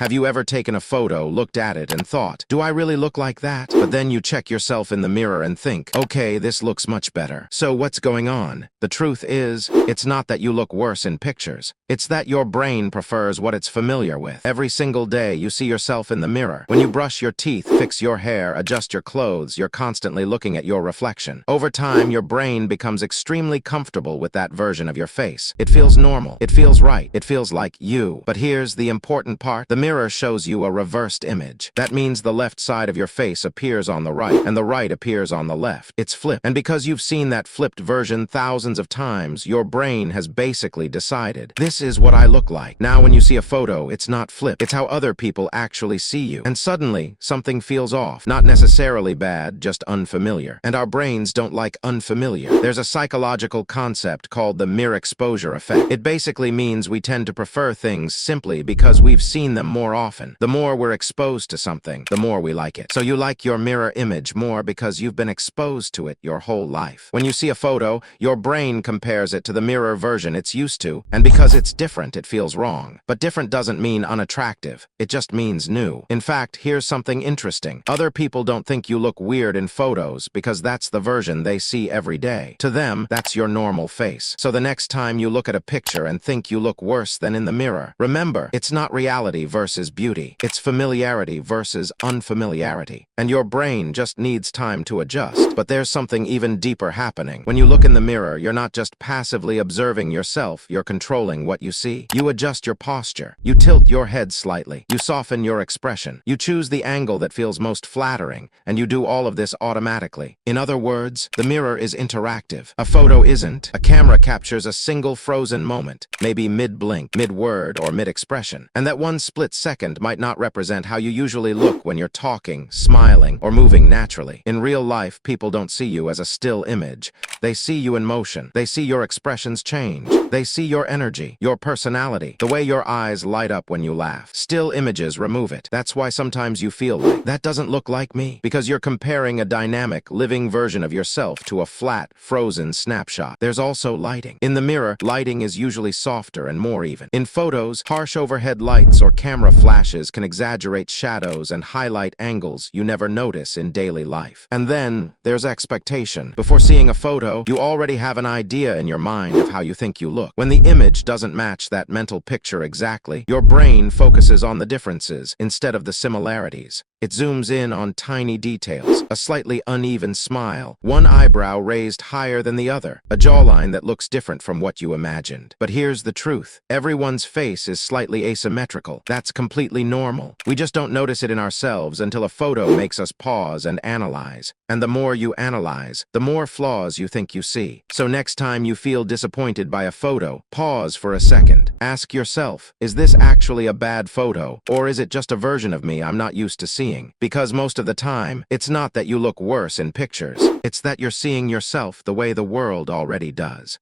Have you ever taken a photo, looked at it, and thought, do I really look like that? But then you check yourself in the mirror and think, okay, this looks much better. So what's going on? The truth is, it's not that you look worse in pictures. It's that your brain prefers what it's familiar with. Every single day, you see yourself in the mirror. When you brush your teeth, fix your hair, adjust your clothes, you're constantly looking at your reflection. Over time, your brain becomes extremely comfortable with that version of your face. It feels normal. It feels right. It feels like you. But here's the important part. The mirror shows you a reversed image. That means the left side of your face appears on the right, and the right appears on the left. It's flipped. And because you've seen that flipped version thousands of times, your brain has basically decided, this is what I look like. Now when you see a photo, it's not flipped. It's how other people actually see you. And suddenly, something feels off. Not necessarily bad, just unfamiliar. And our brains don't like unfamiliar. There's a psychological concept called the mirror exposure effect. It basically means we tend to prefer things simply because we've seen them more often. The more we're exposed to something, the more we like it. So you like your mirror image more because you've been exposed to it your whole life. When you see a photo, your brain compares it to the mirror version it's used to, and because it's different, it feels wrong. But different doesn't mean unattractive. It just means new. In fact, here's something interesting. Other people don't think you look weird in photos because that's the version they see every day. To them, that's your normal face. So the next time you look at a picture and think you look worse than in the mirror, remember, it's not reality versus beauty. It's familiarity versus unfamiliarity. And your brain just needs time to adjust. But there's something even deeper happening. When you look in the mirror, you're not just passively observing yourself, you're controlling what you see. You adjust your posture. You tilt your head slightly. You soften your expression. You choose the angle that feels most flattering, and you do all of this automatically. In other words, the mirror is interactive. A photo isn't. A camera captures a single frozen moment, maybe mid-blink, mid-word, or mid-expression. And that one split second might not represent how you usually look when you're talking, smiling, or moving naturally. In real life, people don't see you as a still image. They see you in motion. They see your expressions change. They see your energy, your personality, the way your eyes light up when you laugh. Still images remove it. That's why sometimes you feel like, that doesn't look like me, because you're comparing a dynamic, living version of yourself to a flat, frozen snapshot. There's also lighting. In the mirror, lighting is usually softer and more even. In photos, harsh overhead lights or camera flashes can exaggerate shadows and highlight angles you never notice in daily life. And then, there's expectation. Before seeing a photo, you already have an idea in your mind of how you think you look. When the image doesn't match that mental picture exactly, your brain focuses on the differences instead of the similarities. It zooms in on tiny details, a slightly uneven smile, one eyebrow raised higher than the other, a jawline that looks different from what you imagined. But here's the truth. Everyone's face is slightly asymmetrical. That's completely normal. We just don't notice it in ourselves until a photo makes us pause and analyze. And the more you analyze, the more flaws you think you see. So next time you feel disappointed by a photo, pause for a second. Ask yourself, is this actually a bad photo, or is it just a version of me I'm not used to seeing? Because most of the time, it's not that you look worse in pictures. It's that you're seeing yourself the way the world already does.